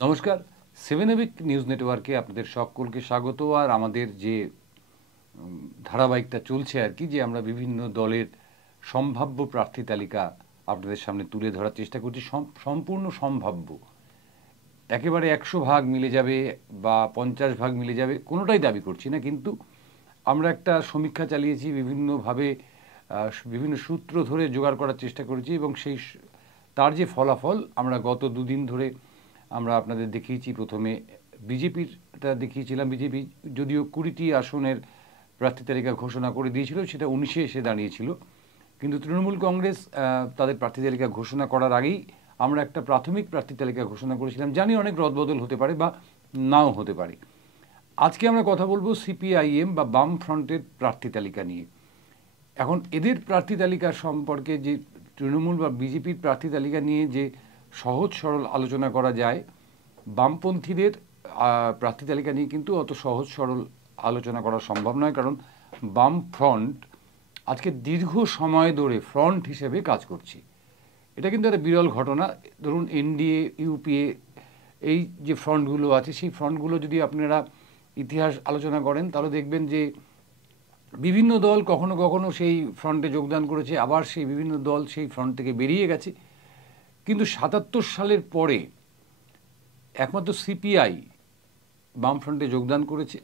নমস্কার। Seven EPIC news নেটওয়ার্কে আপনাদের সকলকে স্বাগত। আর আমাদের যে ধারাবাহিকটা চলছে আর কি, যে আমরা বিভিন্ন দলের সম্ভাব্য প্রার্থী তালিকা আপনাদের সামনে তুলে ধরার চেষ্টা করছি। সম্পূর্ণ সম্ভাব্য, একেবারে 100 ভাগ মিলে যাবে বা 50 ভাগ মিলে যাবে কোনোটাই দাবি করছি না, কিন্তু আমরা একটা সমীক্ষা চালিয়েছি বিভিন্নভাবে, বিভিন্ন সূত্র ধরে জোগাড় করার চেষ্টা করেছি এবং তার যে ফলাফল আমরা গত দুদিন ধরে আমরা আপনাদের দেখিয়েছি। প্রথমে বিজেপিরটা দেখিয়েছিলাম। বিজেপি যদিও 20টি আসনের প্রার্থী তালিকা ঘোষণা করে দিয়েছিল, সেটা 19-এ এসে দাঁড়িয়েছিল, কিন্তু তৃণমূল কংগ্রেস তাদের প্রার্থী তালিকা ঘোষণা করার আগেই আমরা একটা প্রাথমিক প্রার্থী তালিকা ঘোষণা করেছিলাম। জানি অনেক রদবদল হতে পারে বা নাও হতে পারে। আজকে আমরা কথা বলবো সিপিআইএম বা বাম ফ্রন্টের প্রার্থী তালিকা নিয়ে। এখন এদের প্রার্থী তালিকা সম্পর্কে, যে তৃণমূল বা বিজেপির প্রার্থী তালিকা নিয়ে যে সহজ সরল আলোচনা করা যায়, বামপন্থীদের প্রার্থী তালিকা নিয়ে কিন্তু অত সহজ সরল আলোচনা করা সম্ভব নয়। কারণ বাম ফ্রন্ট আজকে দীর্ঘ সময় ধরে ফ্রন্ট হিসেবে কাজ করছে। এটা কিন্তু একটা বিরল ঘটনা। ধরুন এনডিএ, ইউপিএ, এই যে ফ্রন্টগুলো আছে, সেই ফ্রন্টগুলো যদি আপনারা ইতিহাস আলোচনা করেন তাহলে দেখবেন যে বিভিন্ন দল কখনো কখনো সেই ফ্রন্টে যোগদান করেছে, আবার সেই বিভিন্ন দল সেই ফ্রন্ট থেকে বেরিয়ে গেছে। কিন্তু 77 সালের পরে একমাত্র সিপিআই বামফ্রন্টে যোগদান করেছে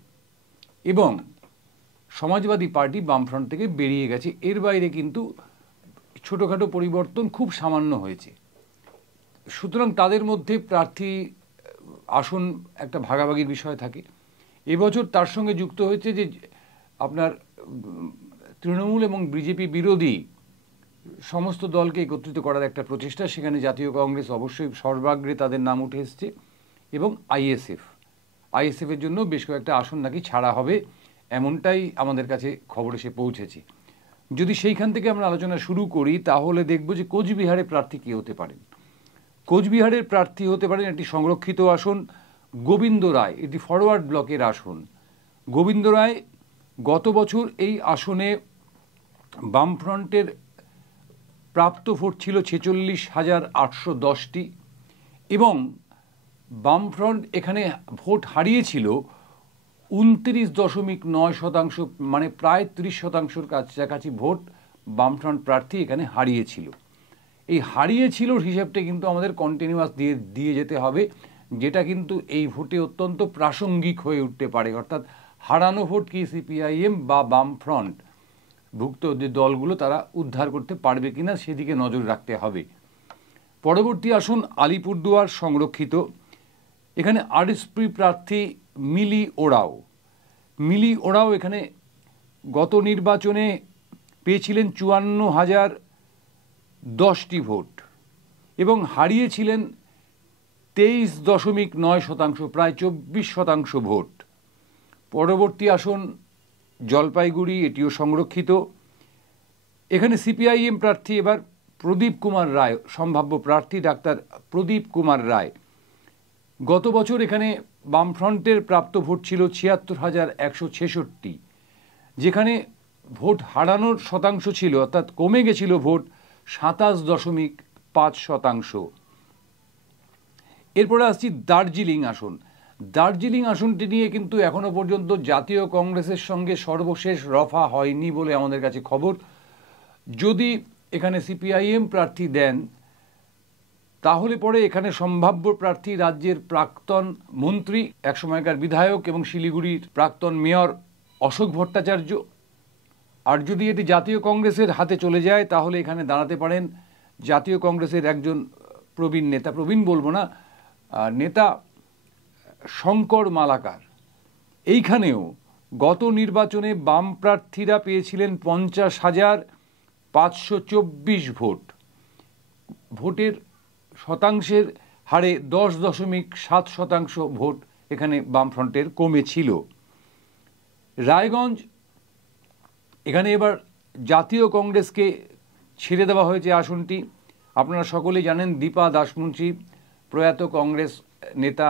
এবং সমাজবাদী পার্টি বামফ্রন্ট থেকে বেরিয়ে গেছে। এর বাইরে কিন্তু ছোটোখাটো পরিবর্তন খুব সামান্য হয়েছে। সুতরাং তাদের মধ্যে প্রার্থী আসন একটা ভাগাভাগির বিষয় থাকে। এবছর তার সঙ্গে যুক্ত হয়েছে যে আপনার তৃণমূল এবং বিজেপি বিরোধী সমস্ত দলকে একত্রিত করার একটা প্রচেষ্টা। সেখানে জাতীয় কংগ্রেস অবশ্যই সর্বাগ্রে, তাদের নাম উঠে এসছে, এবং আইএসএফের জন্য বেশ কয়েকটা আসন নাকি ছাড়া হবে, এমনটাই আমাদের কাছে খবর এসে পৌঁছেছে। যদি সেইখান থেকে আমরা আলোচনা শুরু করি তাহলে দেখব যে কোচবিহারে প্রার্থী কে হতে পারেন। কোচবিহারের প্রার্থী হতে পারেন একটি সংরক্ষিত আসন, গোবিন্দ রায়। এটি ফরওয়ার্ড ব্লকের আসন। গোবিন্দ রায় গত বছর এই আসনে বামফ্রন্টের প্রাপ্ত ভোট ছিল 46,810টি এবং বামফ্রন্ট এখানে ভোট হারিয়েছিল 29.9%, মানে প্রায় 30%-র কাছাকাছি ভোট বামফ্রন্ট প্রার্থী এখানে হারিয়েছিল। এই হারিয়েছিলর হিসাবটা কিন্তু আমাদের কন্টিনিউয়াস দিয়ে যেতে হবে, যেটা কিন্তু এই ভোটে অত্যন্ত প্রাসঙ্গিক হয়ে উঠতে পারে। অর্থাৎ হারানো ভোট কি সিপিআইএম বা বামফ্রন্ট ভুক্ত যে দলগুলো তারা উদ্ধার করতে পারবে কিনা সেদিকে নজর রাখতে হবে। পরবর্তী আসন আলিপুরদুয়ার সংরক্ষিত। এখানে আরএসপি প্রার্থী মিলি ওরাও এখানে গত নির্বাচনে পেয়েছিলেন 54,010টি ভোট এবং হারিয়েছিলেন 23.9%, প্রায় 24% ভোট। পরবর্তী আসন জলপাইগুড়ি, এটিও সংরক্ষিত। এখানে সিপিআইএম প্রার্থী এবার প্রদীপ কুমার রায়, সম্ভাব্য প্রার্থী ডাক্তার প্রদীপ কুমার রায়। গত বছর এখানে বামফ্রন্টের প্রাপ্ত ভোট ছিল 76,166, যেখানে ভোট হারানোর শতাংশ ছিল, অর্থাৎ কমে গেছিল ভোট 27.5%। এরপরে আসছি দার্জিলিং আসন। দার্জিলিং আসনটি নিয়ে কিন্তু এখনো পর্যন্ত জাতীয় কংগ্রেসের সঙ্গে সর্বশেষ রফা হয়নি বলে আমাদের কাছে খবর। যদি এখানে সিপিআইএম প্রার্থী দেন তাহলে পরে এখানে সম্ভাব্য প্রার্থী রাজ্যের প্রাক্তন মন্ত্রী, একসময়কার বিধায়ক এবং শিলিগুড়ির প্রাক্তন মেয়র অশোক ভট্টাচার্য। আর যদি এটি জাতীয় কংগ্রেসের হাতে চলে যায় তাহলে এখানে দাঁড়াতে পারেন জাতীয় কংগ্রেসের একজন প্রবীণ নেতা, প্রবীণ বলবো না, নেতা শঙ্কর মালাকার। এইখানেও গত নির্বাচনে বাম প্রার্থীরা পেয়েছিলেন 50,524 ভোট। ভোটের শতাংশের হারে 10.7% ভোট এখানে বামফ্রন্টের কমেছিল। রায়গঞ্জ, এখানে এবার জাতীয় কংগ্রেসকে ছেড়ে দেওয়া হয়েছে আসনটি। আপনারা সকলেই জানেন দীপা দাসমুন্সি, প্রয়াত কংগ্রেস নেতা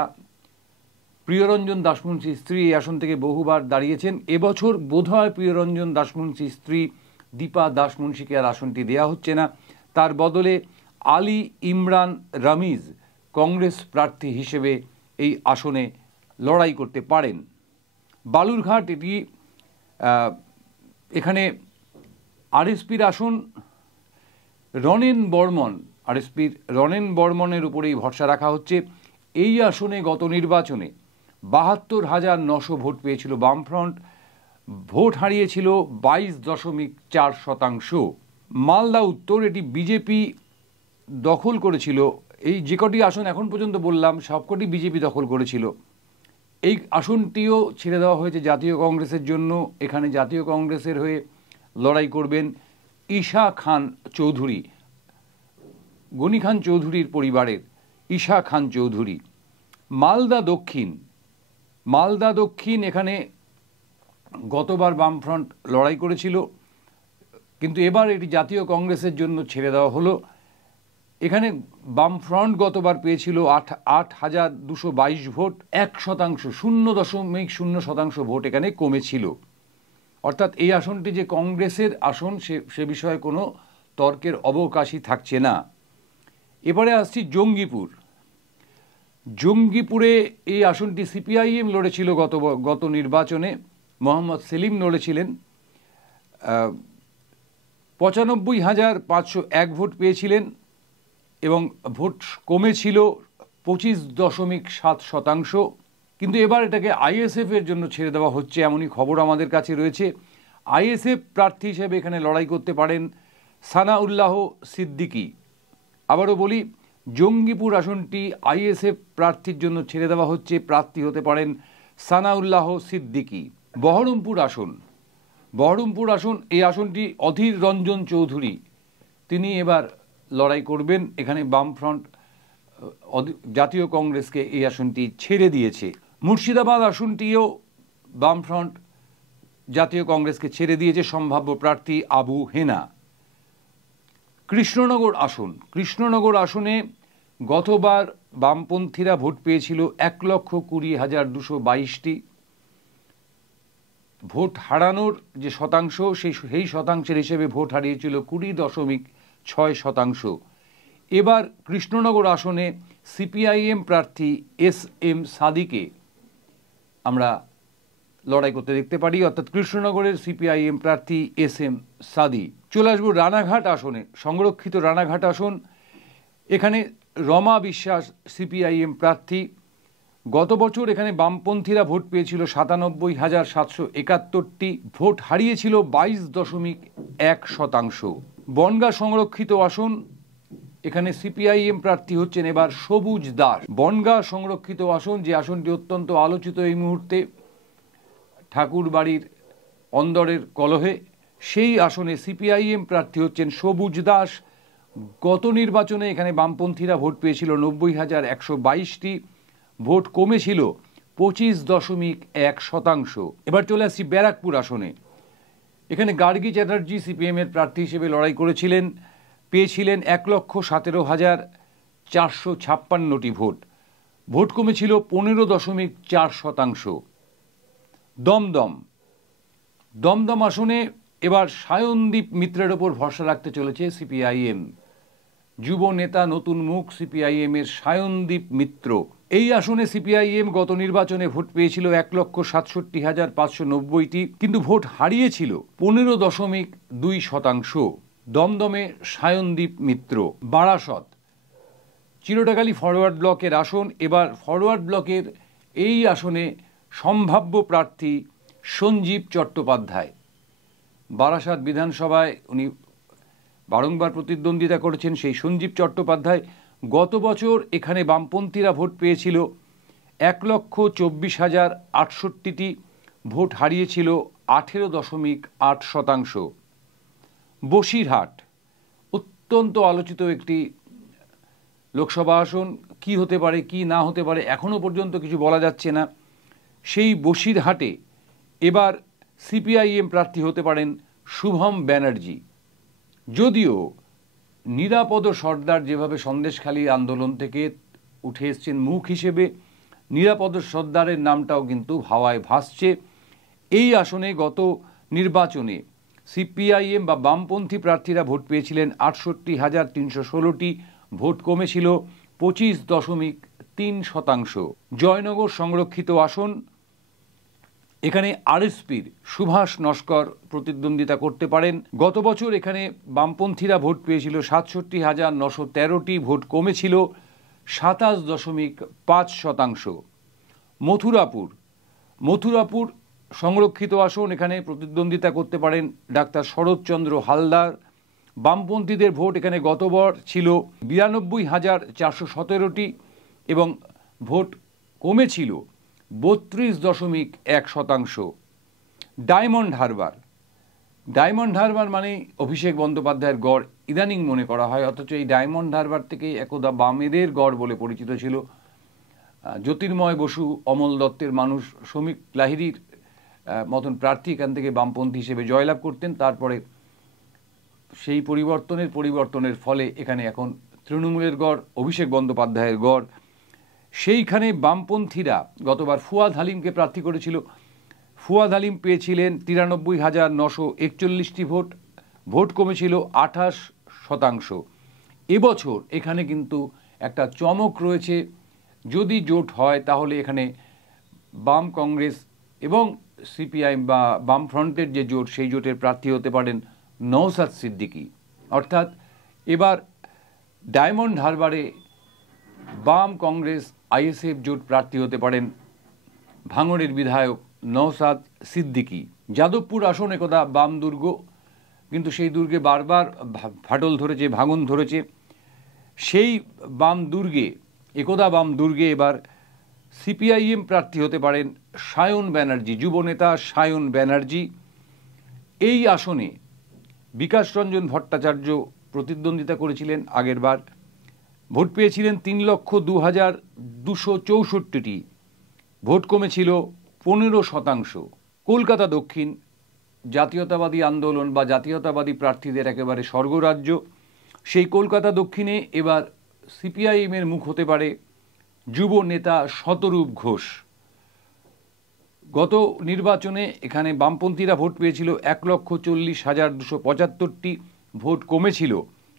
প্রিয়রঞ্জন দাসমুন্সির স্ত্রী, এই আসন থেকে বহুবার দাঁড়িয়েছেন। এবছর বোধহয় প্রিয়রঞ্জন দাসমুন্সির স্ত্রী দীপা দাসমুন্সিকে আর আসনটি দেওয়া হচ্ছে না। তার বদলে আলী ইমরান রামিজ কংগ্রেস প্রার্থী হিসেবে এই আসনে লড়াই করতে পারেন। বালুরঘাট এটি এখানে আরএসপির আসন, রনেন বর্মন, আরএসপির রনেন বর্মনের উপরেই ভরসা রাখা হচ্ছে। এই আসনে গত নির্বাচনে ৭২,৯০০ ভোট পেয়েছিল বামফ্রন্ট, ভোট হারিয়েছিল 22.4%। মালদা উত্তর এটি বিজেপি দখল করেছিল। এই যে কটি আসন এখন পর্যন্ত বললাম সবকটি বিজেপি দখল করেছিল। এই আসনটিও ছেড়ে দেওয়া হয়েছে জাতীয় কংগ্রেসের জন্য। এখানে জাতীয় কংগ্রেসের হয়ে লড়াই করবেন ঈশা খান চৌধুরী, গনি খান চৌধুরীর পরিবারের ঈশা খান চৌধুরী। মালদা দক্ষিণ এখানে গতবার বামফ্রন্ট লড়াই করেছিল, কিন্তু এবার এটি জাতীয় কংগ্রেসের জন্য ছেড়ে দেওয়া হলো। এখানে বামফ্রন্ট গতবার পেয়েছিল ৮,২২২ ভোট, ১%, 0.০% ভোট এখানে কমেছিল। অর্থাৎ এই আসনটি যে কংগ্রেসের আসন সে বিষয়ে কোনো তর্কের অবকাশই থাকছে না। এবারে আসছি জঙ্গিপুরে এই আসনটি সিপিআইএম লড়েছিল গত নির্বাচনে, মোহাম্মদ সেলিম লড়েছিলেন। ৯৫,৫০১ ভোট পেয়েছিলেন এবং ভোট কমেছিল ২৫.৭%। কিন্তু এবার এটাকে আইএসএফ এর জন্য ছেড়ে দেওয়া হচ্ছে, এমনই খবর আমাদের কাছে রয়েছে। আইএসএফ প্রার্থী হিসেবে এখানে লড়াই করতে পারেন সানাউল্লাহ সিদ্দিকী। আবারও বলি, জঙ্গিপুর আসনটি আইএসএফ প্রার্থীর জন্য ছেড়ে দেওয়া হচ্ছে, প্রার্থী হতে পারেন সানাউল্লাহ সিদ্দিকী। বহরমপুর আসন, এই আসনটি অধীর রঞ্জন চৌধুরী তিনি এবার লড়াই করবেন। এখানে বামফ্রন্ট জাতীয় কংগ্রেসকে এই আসনটি ছেড়ে দিয়েছে। মুর্শিদাবাদ আসনটিও বামফ্রন্ট জাতীয় কংগ্রেসকে ছেড়ে দিয়েছে, সম্ভাব্য প্রার্থী আবু হেনা। কৃষ্ণনগর আসনে গতবার বামপন্থীরা ভোট পেয়েছিল ১,২০,২২২টি। ভোট হারানোর যে শতাংশ সেই শতাংশের হিসেবে ভোট হারিয়েছিল ২০.৬%। এবার কৃষ্ণনগর আসনে সিপিআইএম প্রার্থী এস.এম. সাদিকে আমরা লড়াই করতে দেখতে পারি, অর্থাৎ কৃষ্ণনগরের সিপিআইএম প্রার্থী এস.এম. সাদি। চলে আসবো রানাঘাট আসনে, সংরক্ষিত রানাঘাট আসন। এখানে রমা বিশ্বাস সিপিআইএম প্রার্থী। গত বছর এখানে বামপন্থীরা ভোট পেয়েছিল ৯৭,৭৭১টি, ভোট হারিয়েছিল 22.১%। বনগাঁ সংরক্ষিত আসন, এখানে সিপিআইএম প্রার্থী হচ্ছেন এবার সবুজ দাস। বনগাঁ সংরক্ষিত আসন, যে আসনটি অত্যন্ত আলোচিত এই মুহূর্তে ঠাকুর বাড়ির অন্দরের কলহে, সেই আসনে সিপিআইএম প্রার্থী হচ্ছেন সবুজ দাস। গত নির্বাচনে এখানে বামপন্থীরা ভোট পেয়েছিল ৯০,১২২টি, ভোট কমেছিল 25.১%। এবার চলে আসছি ব্যারাকপুর আসনে। এখানে গার্গী চ্যাটার্জি সিপিএম এর প্রার্থী হিসেবে লড়াই করেছিলেন, পেয়েছিলেন ১,১৭,৪৫৬টি ভোট, ভোট কমেছিল 15.৪%। দমদম আসনে এবার সায়নদীপ মিত্রের ওপর ভরসা রাখতে চলেছে সিপিআইএম। যুব নেতা, নতুন মুখ সিপিআইএম এর সায়নদীপ মিত্র। এই আসনে সিপিআইএম গত নির্বাচনে ভোট পেয়েছিল ১,৬৭,৫৯০টি, কিন্তু ভোট হারিয়েছিল 15.2%। দমদমে সায়নদীপ মিত্র। বারাসত চিরটাকালী ফরওয়ার্ড ব্লকের আসন। এবার ফরওয়ার্ড ব্লকের এই আসনে সম্ভাব্য প্রার্থী সঞ্জীব চট্টোপাধ্যায়। বারাসাত বিধানসভায় উনি বারংবার প্রতিদ্বন্দ্বিতা করেছেন। সেই সঞ্জীব চট্টোপাধ্যায় গত বছর এখানে বামপন্থীরা ভোট পেয়েছিল ১,২৪,০৬৮টি, ভোট হারিয়েছিল 18.8%। বসিরহাট অত্যন্ত আলোচিত একটি লোকসভা আসন, কি হতে পারে কি না হতে পারে এখনো পর্যন্ত কিছু বলা যাচ্ছে না। সেই বসিরহাটে এবার সিপিআইএম প্রার্থী হতে পারেন শুভম ব্যানার্জি। যদিও নিরাপদ সর্দার যেভাবে সন্দেশখালী আন্দোলন থেকে উঠে এসছেন মুখ হিসেবে, নিরাপদ সর্দারের নামটাও কিন্তু হাওয়ায় ভাসছে। এই আসনে গত নির্বাচনে সিপিআইএম বা বামপন্থী প্রার্থীরা ভোট পেয়েছিলেন ৬৮,৩১৬টি, ভোট কমেছিল 3%। জয়নগর সংরক্ষিত আসন, এখানে আরএসপির সুভাষ নস্কর প্রতিদ্বন্দ্বিতা করতে পারেন। গত বছর এখানে বামপন্থীরা ভোট পেয়েছিল 67,913টি, ভোট কমেছিল 27.5%। মথুরাপুর সংরক্ষিত আসন, এখানে প্রতিদ্বন্দ্বিতা করতে পারেন ডাক্তার শরৎচন্দ্র হালদার। বামপন্থীদের ভোট এখানে গতবার ছিল 92,417টি এবং ভোট কমেছিল 32.1%। ডায়মন্ড হারবার মানে অভিষেক বন্দ্যোপাধ্যায়ের গড় ইদানিং মনে করা হয়, অথচ এই ডায়মন্ড হারবার থেকে একদা বামেদের গড় বলে পরিচিত ছিল। জ্যোতির্ময় বসু, অমল দত্তের মানুষ, শ্রমিক লাহিড়ীর মতন প্রার্থী এখান থেকে বামপন্থী হিসেবে জয়লাভ করতেন। তারপরে সেই পরিবর্তনের ফলে এখানে এখন তৃণমূলের গড়, অভিষেক বন্দ্যোপাধ্যায়ের গড়। সেইখানে বামপন্থীরা গতবার ফুয়াদ হালিমকে প্রার্থী করেছিল। ফুয়াদ হালিম পেয়েছিলেন 93,941টি ভোট, ভোট কমেছিল 28%। এবছর এখানে কিন্তু একটা চমক রয়েছে, যদি জোট হয় তাহলে এখানে বাম কংগ্রেস এবং সিপিআইএম বা বামফ্রন্টের যে জোট, সেই জোটের প্রার্থী হতে পারেন নওশাদ সিদ্দিকী। অর্থাৎ এবার ডায়মন্ড হারবারে বাম কংগ্রেস আইএসএফ জোট প্রার্থী হতে পারেন ভাঙড়ের বিধায়ক নওশাদ সিদ্দিকী। যাদবপুর আসন একদা বাম দুর্গ, কিন্তু সেই দুর্গে বারবার ফাটল ধরেছে, ভাঙন ধরেছে। সেই একদা বাম দুর্গে এবার সিপিআইএম প্রার্থী হতে পারেন সায়ন ব্যানার্জি, যুবনেতা সায়ন ব্যানার্জি। এই আসনে বিকাশ রঞ্জন ভট্টাচার্য প্রতিদ্বন্দ্বিতা করেছিলেন আগেরবার, ভোট পেয়েছিলেন 3,02,264টি, ভোট কমেছিল 15%। কলকাতা দক্ষিণ জাতীয়তাবাদী আন্দোলন বা জাতীয়তাবাদী প্রার্থীদের একেবারে স্বর্গরাজ্য। সেই কলকাতা দক্ষিণে এবার সিপিআইএমের মুখ হতে পারে যুব নেতা শতরূপ ঘোষ। গত নির্বাচনে এখানে বামপন্থীরা ভোট পেয়েছিল 1,40,275টি, ভোট কমেছিল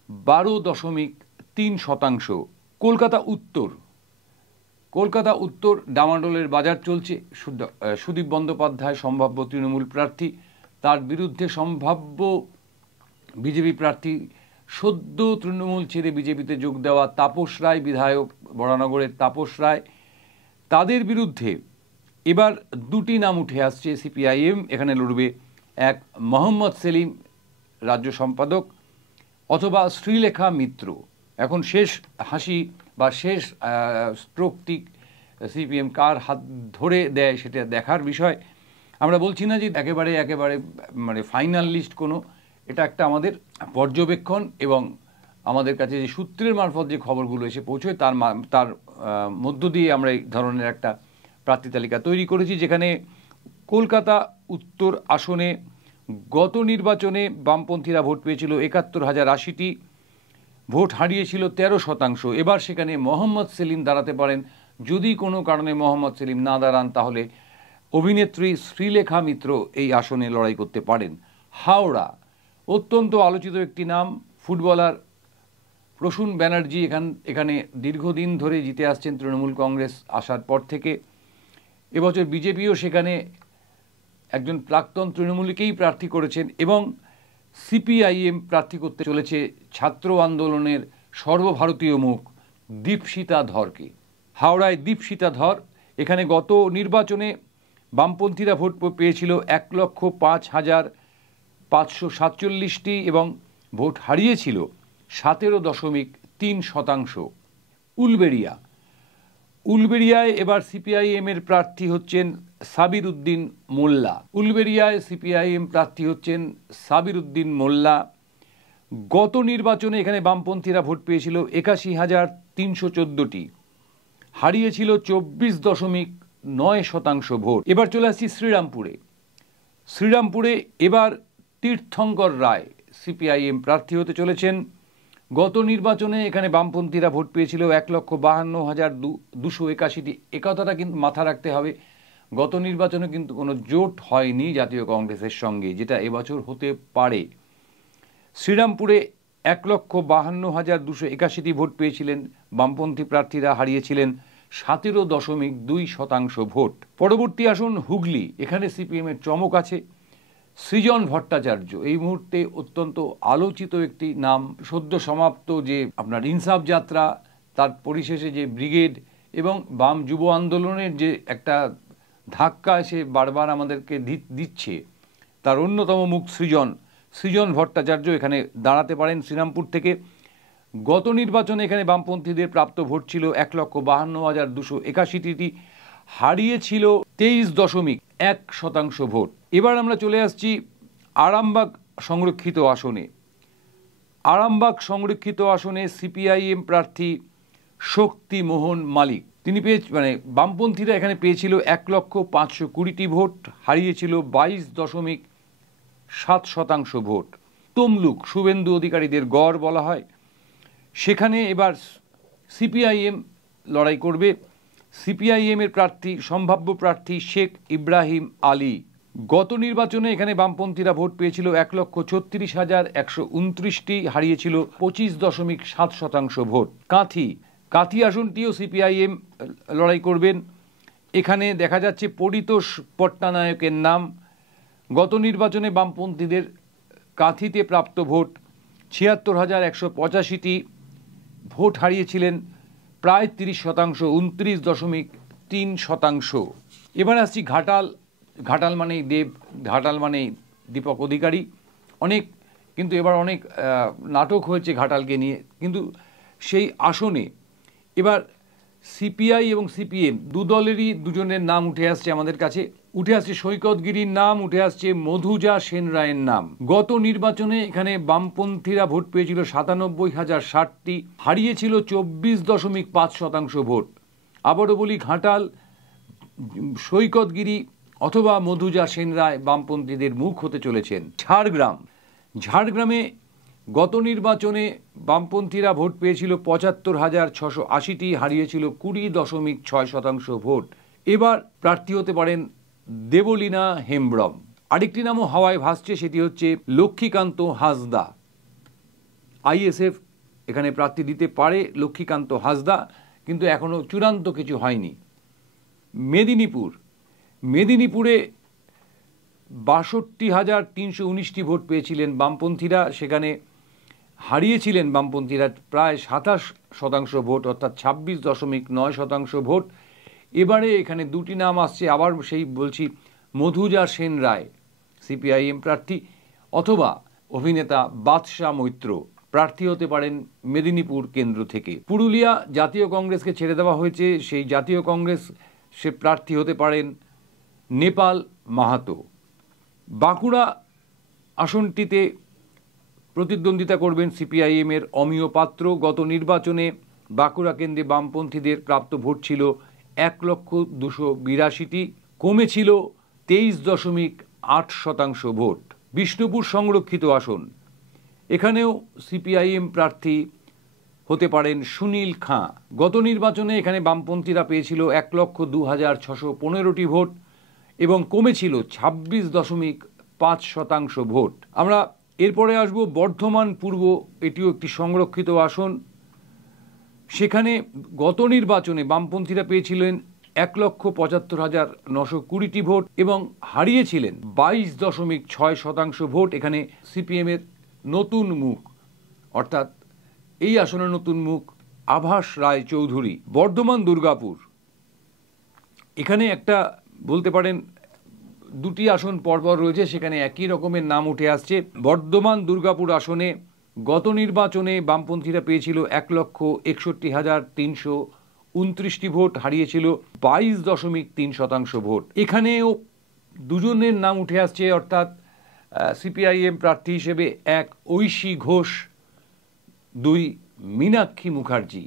12.3%। কলকাতা উত্তর ডামাডোলের বাজার চলছে। সুদীপ বন্দ্যোপাধ্যায় সম্ভাব্য তৃণমূল প্রার্থী, তার বিরুদ্ধে সম্ভাব্য বিজেপি প্রার্থী, সদ্য তৃণমূল ছেড়ে বিজেপিতে যোগ দেওয়া তাপস রায়, বিধায়ক বরানগরের তাপস রায়। তাদের বিরুদ্ধে এবার দুটি নাম উঠে আসছে সিপিআইএম। এখানে লড়বে এক মোহাম্মদ সেলিম, রাজ্য সম্পাদক, অথবা শ্রীলেখা মিত্র। এখন শেষ হাসি বা শেষ স্ট্রোকটি সিপিএম কার হাত ধরে দেয় সেটা দেখার বিষয়। আমরা বলছি না যে একেবারে মানে ফাইনাল লিস্ট কোনো, এটা একটা আমাদের পর্যবেক্ষণ এবং আমাদের কাছে যে সূত্রের মারফত যে খবরগুলো এসে পৌঁছয় তার মধ্য দিয়ে আমরা এই ধরনের একটা প্রার্থী তালিকা তৈরি করেছি, যেখানে কলকাতা উত্তর আসনে গত নির্বাচনে বামপন্থীরা ভোট পেয়েছিল 71,080টি, ভোট হারিয়েছিল 13%। এবার সেখানে মোহাম্মদ সেলিম দাঁড়াতে পারেন। যদি কোনো কারণে মোহাম্মদ সেলিম না দাঁড়ান তাহলে অভিনেত্রী শ্রীলেখা মিত্র এই আসনে লড়াই করতে পারেন। হাওড়া অত্যন্ত আলোচিত একটি নাম, ফুটবলার প্রসূন ব্যানার্জি এখানে দীর্ঘদিন ধরে জিতে আসছেন তৃণমূল কংগ্রেস আসার পর থেকে। এবছর বিজেপিও সেখানে একজন প্রাক্তন তৃণমূলকেই প্রার্থী করেছেন এবং সিপিআইএম প্রার্থী করতে চলেছে ছাত্র আন্দোলনের সর্বভারতীয় মুখ দীপশিতা ধরকে। হাওড়ায় দীপশিতা ধর, এখানে গত নির্বাচনে বামপন্থীরা ভোট পেয়েছিল 1,05,547টি এবং ভোট হারিয়েছিল 17.3%। উলবেড়িয়ায় এবার সিপিআইএমের প্রার্থী হচ্ছেন সাবির উদ্দিন মোল্লা। গত নির্বাচনে এখানে বামপন্থীরা ভোট পেয়েছিল 81,314টি, হারিয়েছিল 24.9% ভোট। এবার চলে আসছি শ্রীরামপুরে এবার তীর্থঙ্কর রায় সিপিআইএম প্রার্থী হতে চলেছেন। গত নির্বাচনে এখানে বামপন্থীরা ভোট পেয়েছিল 1,52,281টি। একথাটা কিন্তু মাথা রাখতে হবে, গত নির্বাচনে কিন্তু কোনো জোট হয়নি জাতীয় কংগ্রেসের সঙ্গে, যেটা এবছর হতে পারে। শ্রীরামপুরে 1,52,281টি ভোট পেয়েছিলেন বামপন্থী প্রার্থীরা, হারিয়েছিলেন 17.2% ভোট। পরবর্তী আসন হুগলি, এখানে সিপিএম এর চমক আছে। সৃজন ভট্টাচার্য এই মুহূর্তে অত্যন্ত আলোচিত একটি নাম। সদ্য সমাপ্ত যে আপনার ইনসাফ যাত্রা, তার পরিশেষে যে ব্রিগেড এবং বাম যুব আন্দোলনের যে একটা ধাক্কা সে বারবার আমাদেরকে দিচ্ছে, তার অন্যতম মুখ সৃজন ভট্টাচার্য এখানে দাঁড়াতে পারেন শ্রীরামপুর থেকে। গত নির্বাচনে এখানে বামপন্থীদের প্রাপ্ত ভোট ছিল 1,52,281টি, হারিয়েছিল 23.1% ভোট। এবার আমরা চলে আসছি আরামবাগ সংরক্ষিত আসনে। আরামবাগ সংরক্ষিত আসনে সিপিআইএম প্রার্থী শক্তিমোহন মালিক, তিনি বামপন্থীরা এখানে পেয়েছিল 1,520,000টি ভোট, হারিয়েছিল 22.7% ভোট। তমলুক শুভেন্দু অধিকারীদের গড় বলা হয়, সেখানে এবার সিপিআইএম লড়াই করবে। সিপিআইএম এর প্রার্থী, সম্ভাব্য প্রার্থী শেখ ইব্রাহিম আলী। গত নির্বাচনে এখানে বামপন্থীরা ভোট পেয়েছিল 1,36,129টি, হারিয়েছিল 25.7% ভোট। কাঁথি আসনটিও সিপিআইএম লড়াই করবেন। এখানে দেখা যাচ্ছে পরিতোষ পট্টনায়কের নাম। গত নির্বাচনে বামপন্থীদের কাঁথিতে প্রাপ্ত ভোট 76,185টি, ভোট হারিয়েছিলেন প্রায় 30%, 29.3%। এবার আসছি ঘাটাল মানেই দেব, ঘাটাল মানেই দীপক অধিকারী। কিন্তু এবার অনেক নাটক হয়েছে ঘাটালকে নিয়ে, কিন্তু সেই আসনে এবার সিপিআই এবং সিপিএম দু দলেরই দুজনের নাম উঠে আসছে আমাদের কাছে। উঠে আসছে সৈকত গিরির নাম, উঠে আসছে মধুজা সেন রায়ের নাম। গত নির্বাচনে এখানে বামপন্থীরা ভোট পেয়েছিল 97,060টি, হারিয়েছিল 24.5% ভোট। আবারও বলি, ঘাটাল সৈকত গিরি অথবা মধুজা সেন রায় বামপন্থীদের মুখ হতে চলেছেন। ঝাড়গ্রামে গত নির্বাচনে বামপন্থীরা ভোট পেয়েছিল 75,680টি, হারিয়েছিল 20.6% ভোট। এবার প্রার্থী হতে পারেন দেবলীনা হেমব্রম। আরেকটি নামও হাওয়ায় ভাসছে, সেটি হচ্ছে লক্ষ্মীকান্ত হাঁসদা। আইএসএফ এখানে প্রার্থী দিতে পারে লক্ষ্মীকান্ত হাঁসদা, কিন্তু এখনো চূড়ান্ত কিছু হয়নি। মেদিনীপুরে 62,319টি ভোট পেয়েছিলেন বামপন্থীরা, সেখানে হারিয়েছিলেন বামপন্থীরা প্রায় 27% ভোট, অর্থাৎ 26.9% ভোট। এবারে এখানে দুটি নাম আসছে, আবার সেই বলছি, মধুজা সেন রায় সিপিআইএম প্রার্থী, অথবা অভিনেতা বাদশা মৈত্র প্রার্থী হতে পারেন মেদিনীপুর কেন্দ্র থেকে। পুরুলিয়া জাতীয় কংগ্রেসকে ছেড়ে দেওয়া হয়েছে, সেই জাতীয় কংগ্রেস সে প্রার্থী হতে পারেন নেপাল মাহাতো। বাঁকুড়া আসনটিতে প্রতিদ্বন্দ্বিতা করবেন সিপিআইএম এর অমিয় পাত্র। গত নির্বাচনে বাঁকুড়া কেন্দ্রে বামপন্থীদের প্রাপ্ত ভোট ছিল 1,282টি, কমেছিল 23.8% ভোট। বিষ্ণুপুর সংরক্ষিত আসন, এখানেও সিপিআইএম প্রার্থী হতে পারেন সুনীল খাঁ। গত নির্বাচনে এখানে বামপন্থীরা পেয়েছিল 1,02,615টি ভোট এবং কমেছিল 26.5% ভোট। আমরা এরপরে আসব বর্ধমান পূর্ব, এটিও একটি সংরক্ষিত আসন। সেখানে গত নির্বাচনে বামপন্থীরা পেয়েছিলেন 1,75,920টি ভোট এবং হারিয়েছিলেন 22.6% ভোট। এখানে সিপিএম এর নতুন মুখ, অর্থাৎ এই আসনের নতুন মুখ আভাস রায় চৌধুরী। বর্ধমান দুর্গাপুর, এখানে একটা বলতে পারেন দুটি আসন পরপর রয়েছে, সেখানে একই রকমের নাম উঠে আসছে। বর্ধমান দুর্গাপুর আসনে গত নির্বাচনে বামপন্থীরা পেয়েছিল 1,61,329টি ভোট, হারিয়েছিল 22.3% ভোট। এখানেও দুজনের নাম উঠে আসছে, অর্থাৎ সিপিআইএম প্রার্থী হিসেবে 1 ঐশী ঘোষ, 2 মীনাক্ষী মুখার্জি।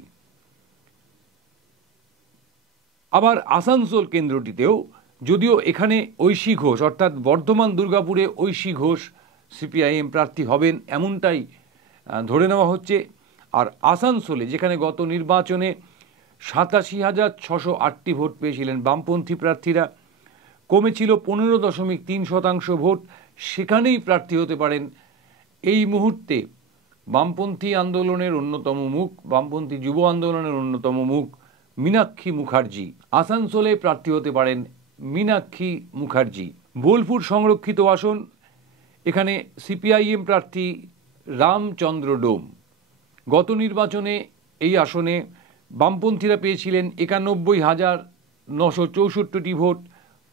আবার আসানসোল কেন্দ্রটিতেও, যদিও এখানে ঐশী ঘোষ, অর্থাৎ বর্ধমান দুর্গাপুরে ঐশী ঘোষ সিপিআইএম প্রার্থী হবেন এমনটাই ধরে নেওয়া হচ্ছে। আর আসানসোলে, যেখানে গত নির্বাচনে 87,608টি ভোট পেয়েছিলেন বামপন্থী প্রার্থীরা, কমেছিল 15.3% ভোট, সেখানেই প্রার্থী হতে পারেন এই মুহূর্তে বামপন্থী আন্দোলনের অন্যতম মুখ, বামপন্থী যুব আন্দোলনের অন্যতম মুখ মীনাক্ষী মুখার্জি। আসানসোলে প্রার্থী হতে পারেন মীনাক্ষী মুখার্জি। বোলপুর সংরক্ষিত আসন, এখানে সিপিআইএম প্রার্থী রামচন্দ্র ডোম। গত নির্বাচনে এই আসনে বামপন্থীরা পেয়েছিলেন 91,964টি ভোট,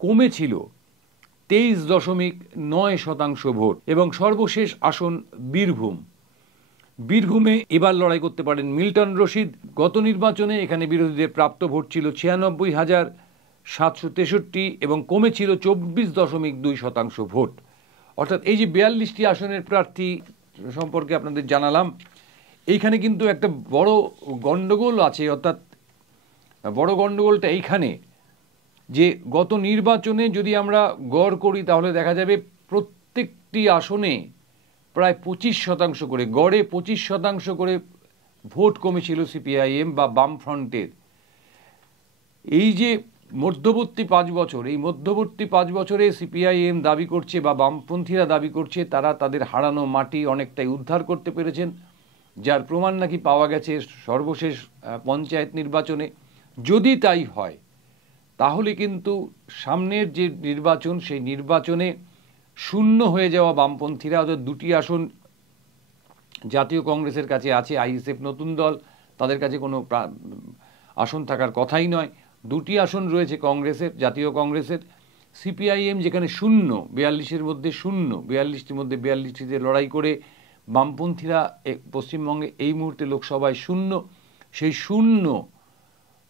কমেছিল 23.9% ভোট। এবং সর্বশেষ আসন বীরভূম। বীরভূমে এবার লড়াই করতে পারেন মিল্টন রশিদ। গত নির্বাচনে এখানে বিরোধীদের প্রাপ্ত ভোট ছিল 96,763 এবং কমেছিল 24.2% ভোট। অর্থাৎ এই যে 42টি আসনের প্রার্থী সম্পর্কে আপনাদের জানালাম, এইখানে কিন্তু একটা বড় গন্ডগোল আছে। অর্থাৎ বড় গন্ডগোলটা এইখানে যে গত নির্বাচনে যদি আমরা গড় করি তাহলে দেখা যাবে প্রত্যেকটি আসনে প্রায় 25% করে, গড়ে 25% করে ভোট কমেছিল সিপিআইএম বা বামফ্রন্টের। এই যে মধ্যবর্তী 5 বছর, এই মধ্যবর্তী 5 বছরে সিপিআইএম দাবি করছে বা বামপন্থীরা দাবি করছে তারা তাদের হারানো মাটি অনেকটাই উদ্ধার করতে পেরেছেন, যার প্রমাণ নাকি পাওয়া গেছে সর্বশেষ পঞ্চায়েত নির্বাচনে। যদি তাই হয় তাহলে কিন্তু সামনের যে নির্বাচন, সেই নির্বাচনে শূন্য হয়ে যাওয়া বামপন্থীরা, অর্থাৎ 2টি আসন জাতীয় কংগ্রেসের কাছে আছে, আইএসএফ নতুন দল, তাদের কাছে কোনো আসন থাকার কথাই নয়। 2টি আসন রয়েছে কংগ্রেসের, জাতীয় কংগ্রেসের। সিপিআইএম যেখানে শূন্য, 42-এর মধ্যে শূন্য, 42টির মধ্যে 42টিতে লড়াই করে বামপন্থীরা পশ্চিমবঙ্গে এই মুহূর্তে লোকসভায় শূন্য। সেই শূন্য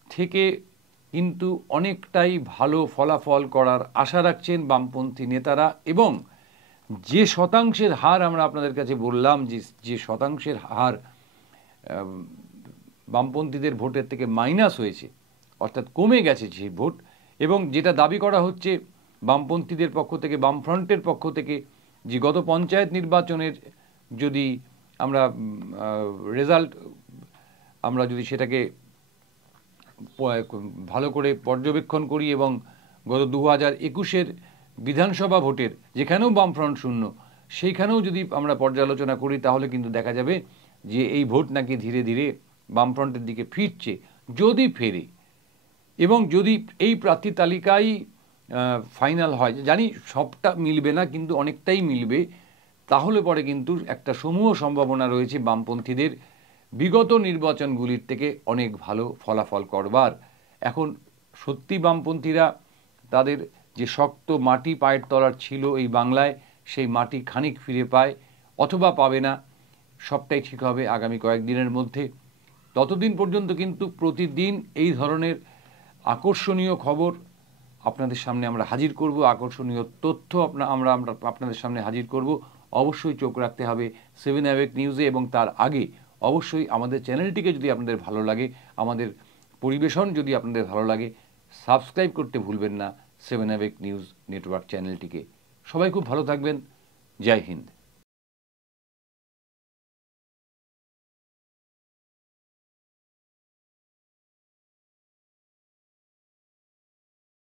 থেকে কিন্তু অনেকটাই ভালো ফলাফল করার আশা রাখছেন বামপন্থী নেতারা। এবং যে শতাংশের হার আমরা আপনাদের কাছে বললাম, যে শতাংশের হার বামপন্থীদের ভোটের থেকে মাইনাস হয়েছে, অর্থাৎ কমে গেছে সেই ভোট, এবং যেটা দাবি করা হচ্ছে বামপন্থীদের পক্ষ থেকে, বামফ্রন্টের পক্ষ থেকে, যে গত পঞ্চায়েত নির্বাচনের যদি আমরা রেজাল্ট, আমরা যদি সেটাকে ভালো করে পর্যবেক্ষণ করি এবং গত 2021-এর বিধানসভা ভোটের যেখানেও বামফ্রন্ট শূন্য, সেইখানেও যদি আমরা পর্যালোচনা করি তাহলে কিন্তু দেখা যাবে যে এই ভোট নাকি ধীরে ধীরে বামফ্রন্টের দিকে ফিরছে। যদি ফেরে এবং যদি এই প্রার্থী তালিকায় ফাইনাল হয়, জানি সবটা মিলবে না কিন্তু অনেকটাই মিলবে, তাহলে পরে কিন্তু একটা সমূহ সম্ভাবনা রয়েছে বামপন্থীদের বিগত নির্বাচনগুলির থেকে অনেক ভালো ফলাফল করবার। এখন সত্যি বামপন্থীরা তাদের যে শক্ত মাটি পায়ের তলার ছিল এই বাংলায়, সেই মাটি খানিক ফিরে পায়, অথবা পাবে না, সবটাই ঠিক হবে আগামী কয়েকদিনের মধ্যে। ততদিন পর্যন্ত কিন্তু প্রতিদিন এই ধরনের আকর্ষণীয় খবর আপনাদের সামনে আমরা হাজির করব, আকর্ষণীয় তথ্য আমরা আপনাদের সামনে হাজির করব। অবশ্যই চোখ রাখতে হবে 7 অ্যাওয়েক নিউজে, এবং তার আগে অবশ্যই আমাদের চ্যানেলটিকে যদি আপনাদের ভালো লাগে, আমাদের পরিবেশন যদি আপনাদের ভালো লাগে, সাবস্ক্রাইব করতে ভুলবেন না 7 অ্যাওয়েক নিউজ নেটওয়ার্ক চ্যানেলটিকে। সবাই খুব ভালো থাকবেন। জয় হিন্দ।